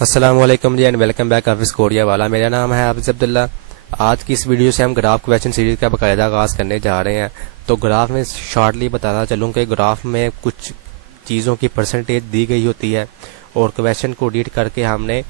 السلام علیکم جی and welcome back حافظ کوڑیا والا. میرا نام ہے حافظ عبداللہ. آج کی اس ویڈیو سے ہم گراف کویشچن سیریز کا باقاعدہ آغاز کرنے جا رہے ہیں. تو گراف میں شارٹلی بتاتا چلوں کہ گراف میں کچھ چیزوں کی پرسنٹیج دی گئی ہوتی ہے اور کویشچن کو ریڈ کر کے ہم نے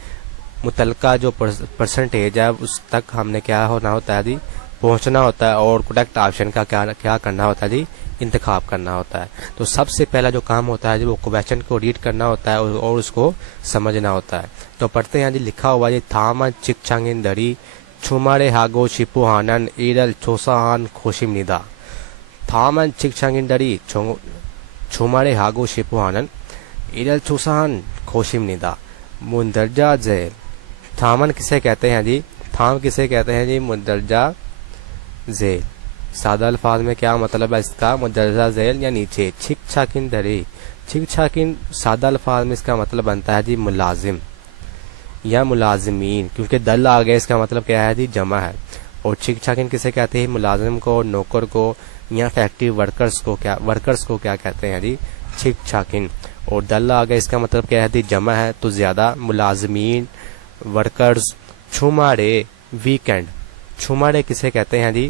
متعلقہ جو پرسنٹیج ہے اس تک ہم نے کیا ہونا ہوتا ہے جی پہنچنا ہوتا ہے اور کریکٹ آپشن کا کیا کرنا ہوتا ہے جی انتخاب کرنا ہوتا ہے. تو سب سے پہلا جو کام ہوتا ہے جی وہ کویشچن کو ریڈ کرنا ہوتا ہے اور اس کو سمجھنا ہوتا ہے. تو پڑھتے ہیں جی. لکھا ہوا جی تھامن چک چانگن دری چھمارے ہاگو شپو ہانن ایرل چوساہان خوشم نیدا. تھامن چک چانگن دری چھمارے ہاگو شپو ہانن ایرل چوساہان خوشم نیدا. مندرجہ ذیل تھامن کسے کہتے ہیں جی؟ تھام کسے کہتے ہیں جی؟ مندرجہ ذیل. سادہ الفاظ میں کیا مطلب ہے اس کا؟ مندرجہ ذیل یا نیچے. چھک چھاکن دری چھک چھاکن سادہ الفاظ میں اس کا مطلب بنتا ہے جی ملازم یا ملازمین، کیونکہ دل آ گیا اس کا مطلب کیا ہے جی جمع ہے. اور چھک چھاکن کسے کہتے ہیں؟ ملازم کو، نوکر کو یا فیکٹری ورکرز کو کیا کہتے ہیں جی؟ چھک چھاکن. اور دل آ گیا اس کا مطلب کیا ہے جی جمع ہے تو زیادہ. ملازمین، ورکرز. چھمارے ویکینڈ. چھمارے کسے کہتے ہیں جی؟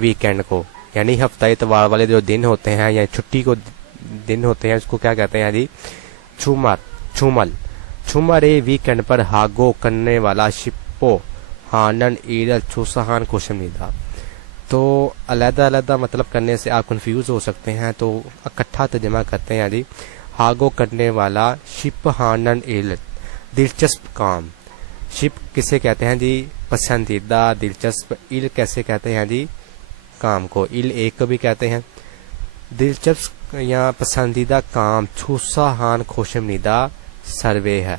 ویکینڈ کو، یعنی ہفتہ اتوار والے جو دن ہوتے ہیں یا چھٹی کو دن ہوتے ہیں اس کو کیا کہتے ہیں جی؟ چھومل. چھمارے ویکینڈ پر ہاگو کرنے والا شپو ہانن ایرل چوساہان کوشم. تو علیحدہ علیحدہ مطلب کرنے سے آپ کنفیوز ہو سکتے ہیں تو اکٹھا ترجمہ کرتے ہیں جی. ہاگو کرنے والا شپ ہانن ایرل دلچسپ کام. شپ کسے کہتے ہیں جی؟ پسندیدہ، دلچسپ. ایل کیسے کہتے ہیں جی؟ کام کو. ایل ایک کو بھی کہتے ہیں. دلچسپ یا پسندیدہ کام چھوساہان خوشم نیدا سروے ہے.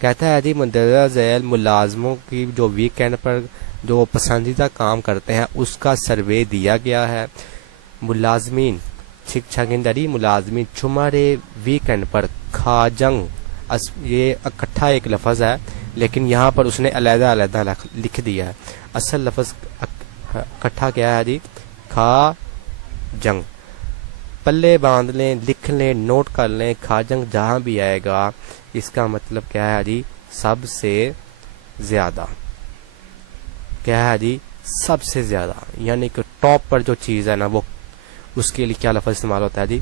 کہتا ہے جی مندرجہ ذیل ملازموں کی جو ویکینڈ پر جو پسندیدہ کام کرتے ہیں اس کا سروے دیا گیا ہے. ملازمین چھک چھگندری ملازمین چھمارے ویکینڈ پر کھاجنگ. یہ اکٹھا ایک لفظ ہے لیکن یہاں پر اس نے علیحدہ علیحدہ لکھ دیا ہے. اصل لفظ اکٹھا کیا ہے جی؟ کھا جنگ. پلے باندھ لیں، لکھ لیں، نوٹ کر لیں. کھاجنگ جہاں بھی آئے گا اس کا مطلب کیا ہے جی؟ سب سے زیادہ. کیا ہے جی؟ سب سے زیادہ، یعنی کہ ٹاپ پر جو چیز ہے نا وہ اس کے لیے کیا لفظ استعمال ہوتا ہے جی؟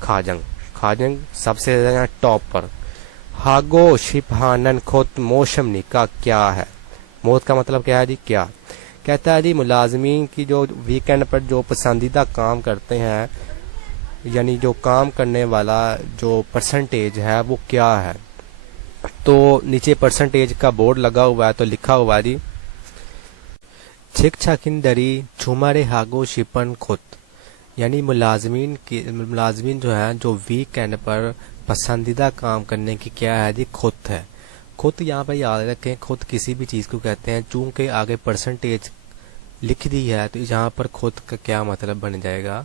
کھاجنگ. کھاجنگ سب سے زیادہ ٹاپ پر. ہاگو شپہانن کھوت موشمنی کا کیا ہے؟ موت کا مطلب کیا ہے جی؟ کیا. کہتا ہے جی ملازمین کی جو ویکینڈ پر جو پسندیدہ کام کرتے ہیں یعنی جو کام کرنے والا جو پرسنٹیج ہے وہ کیا ہے. تو نیچے پرسنٹیج کا بورڈ لگا ہوا ہے تو لکھا ہوا ہے جی چھک چھاکن دری چھمارے ہاگو شپن کھوت. یعنی ملازمین جو ہے جو ویکینڈ پر پسندیدہ کام کرنے کی کیا ہے جی؟ خود ہے. خود یہاں پہ یاد رکھیں خود کسی بھی چیز کو کہتے ہیں. چونکہ آگے پرسنٹیج لکھ دی ہے تو یہاں پر خود کا کیا مطلب بن جائے گا؟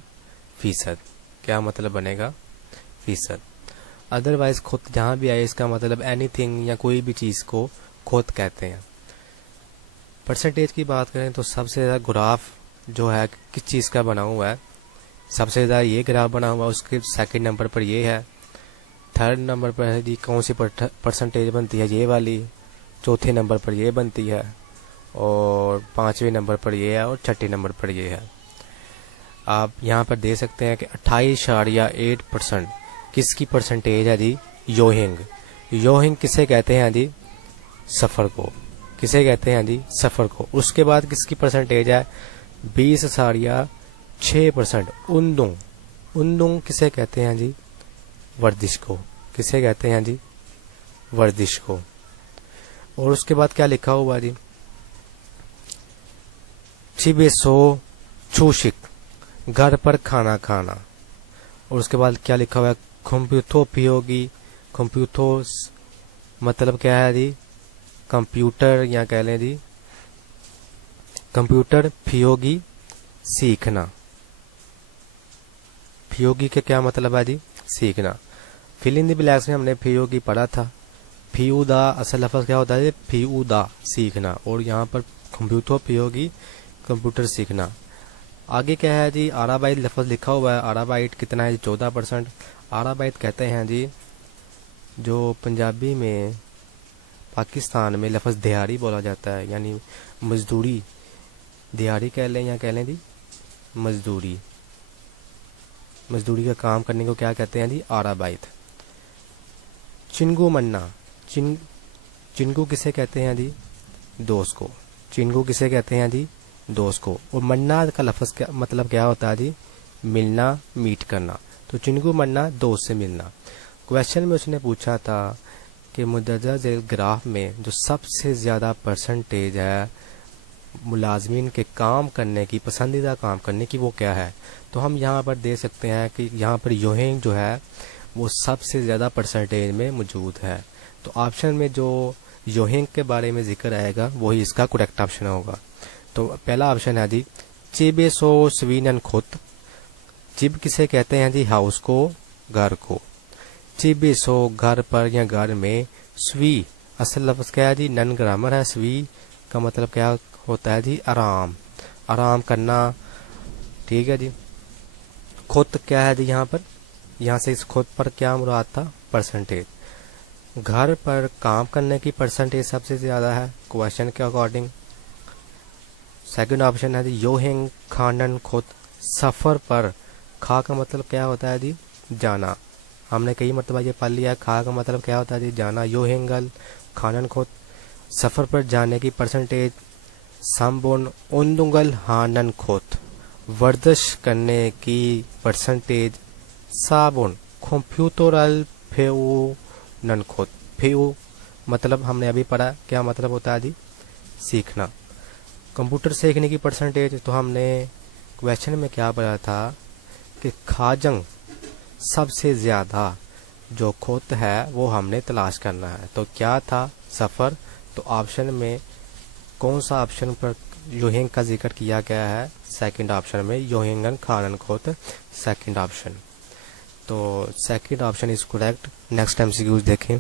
فیصد. کیا مطلب بنے گا؟ فیصد. ادروائز خود جہاں بھی آئے اس کا مطلب اینی تھنگ یا کوئی بھی چیز کو خود کہتے ہیں. پرسنٹیج کی بات کریں تو سب سے زیادہ گراف جو ہے کس چیز کا بنا ہوا ہے؟ سب سے زیادہ یہ گراف بنا ہوا ہے. اس کے سیکنڈ نمبر پر یہ ہے. تھرڈ نمبر پر ہے جی کون سی پرسنٹیج بنتی ہے؟ یہ والی. چوتھے نمبر پر یہ بنتی ہے اور پانچویں نمبر پر یہ ہے اور چھٹے نمبر پر یہ ہے. آپ یہاں پر دے سکتے ہیں کہ 28.8% کس کی پرسنٹیج ہے جی؟ یوہنگ. یوہنگ کسے کہتے ہیں جی؟ سفر کو. کسے کہتے ہیں جی؟ سفر کو. اس کے بعد کس کی پرسنٹیج ہے؟ 20.6%. اندوں. اندوں کسے کہتے ہیں جی؟ ورزش کو. کسے کہتے ہیں جی؟ ورزش کو. اور اس کے بعد کیا لکھا ہوا جی؟ چبے سو چوشک گھر پر کھانا کھانا. اور اس کے بعد کیا لکھا ہوا ہے؟ کمپیوتو پیوگی. کمپیوتو مطلب کیا ہے جی؟ کمپیوٹر یا کہہ لیں جی کمپیوٹر. پیوگی سیکھنا. پیوگی کا کیا مطلب ہے جی؟ سیکھنا. فل ان دی بلیکس میں ہم نے پیوگی پڑھا تھا. پیودا اصل لفظ کیا ہوتا ہے؟ پیودا سیکھنا. اور یہاں پر کمپیوٹر پیوگی کمپیوٹر سیکھنا. آگے کیا ہے جی؟ آرابائٹ لفظ لکھا ہوا ہے. آرابائٹ کتنا ہے جی؟ 14%. آرابائٹ کہتے ہیں جی جو پنجابی میں پاکستان میں لفظ دیہڑی بولا جاتا ہے، یعنی مزدوری، دیہڑی کہہ لیں یا کہہ لیں جی مزدوری، مزدوری کا کام کرنے کو کیا کہتے ہیں جی آرابائت۔ چنگو مننا، چنگو کسے کہتے ہیں جی دوست کو، چنگو کسے کہتے ہیں جی دوست کو، اور مننا کا لفظ مطلب کیا ہوتا ہے جی ملنا، میٹ کرنا، تو چنگو مننا دوست سے ملنا۔ کویشچن میں اس نے پوچھا تھا کہ مندرجہ ذیل گراف میں جو سب سے زیادہ پرسنٹیج ہے ملازمین کے کام کرنے کی، پسندیدہ کام کرنے کی، وہ کیا ہے؟ تو ہم یہاں پر دیکھ سکتے ہیں کہ یہاں پر یوہینگ جو ہے وہ سب سے زیادہ پرسنٹیج میں موجود ہے، تو آپشن میں جو یوہینگ کے بارے میں ذکر آئے گا وہی اس کا کریکٹ آپشن ہوگا۔ تو پہلا آپشن ہے جی چیبے سو سوینن خط، چب کسے کہتے ہیں جی ہاؤس کو، گھر کو، چیبے سو گھر پر یا گھر میں، سوی اصل لفظ کیا ہے جی نن گرامر ہے، سوی کا مطلب کیا ہوتا ہے جی آرام، آرام کرنا، ٹھیک ہے جی۔ خط کیا ہے جی یہاں پر، یہاں سے اس خط پر کیا مراد تھا پرسنٹیج، گھر پر کام کرنے کی پرسنٹیج سب سے زیادہ ہے کویشچن کے اکارڈنگ۔ سیکنڈ آپشن ہے جی یوہینگ کھانن خط، سفر پر، کھا کا مطلب کیا ہوتا ہے جی جانا، ہم نے کئی مرتبہ یہ پڑھ لیا، کھا کا مطلب کیا ہوتا ہے جی جانا، یوہینگل کھانن خط، سفر پر جانے کی پرسنٹیج، سامبون اوندنگل ہانن خط، ورزش کرنے کی پرسنٹیج، سابون کمپیوٹرل پھیو نن خط، پھیو مطلب ہم نے ابھی پڑھا کیا مطلب ہوتا ہے جی سیکھنا، کمپیوٹر سیکھنے کی پرسنٹیج، تو ہم نے کویشچن میں کیا پڑھا تھا کہ کھاجنگ سب سے زیادہ جو خط ہے وہ ہم نے تلاش کرنا ہے، تو کیا تھا سفر، تو آپشن میں کون سا آپشن پر یوہینگ کا ذکر کیا گیا ہے، سیکنڈ آپشن میں یوہینگن کھانن خط، سیکنڈ آپشن، تو second option is correct. Next M C Qs دیکھیں۔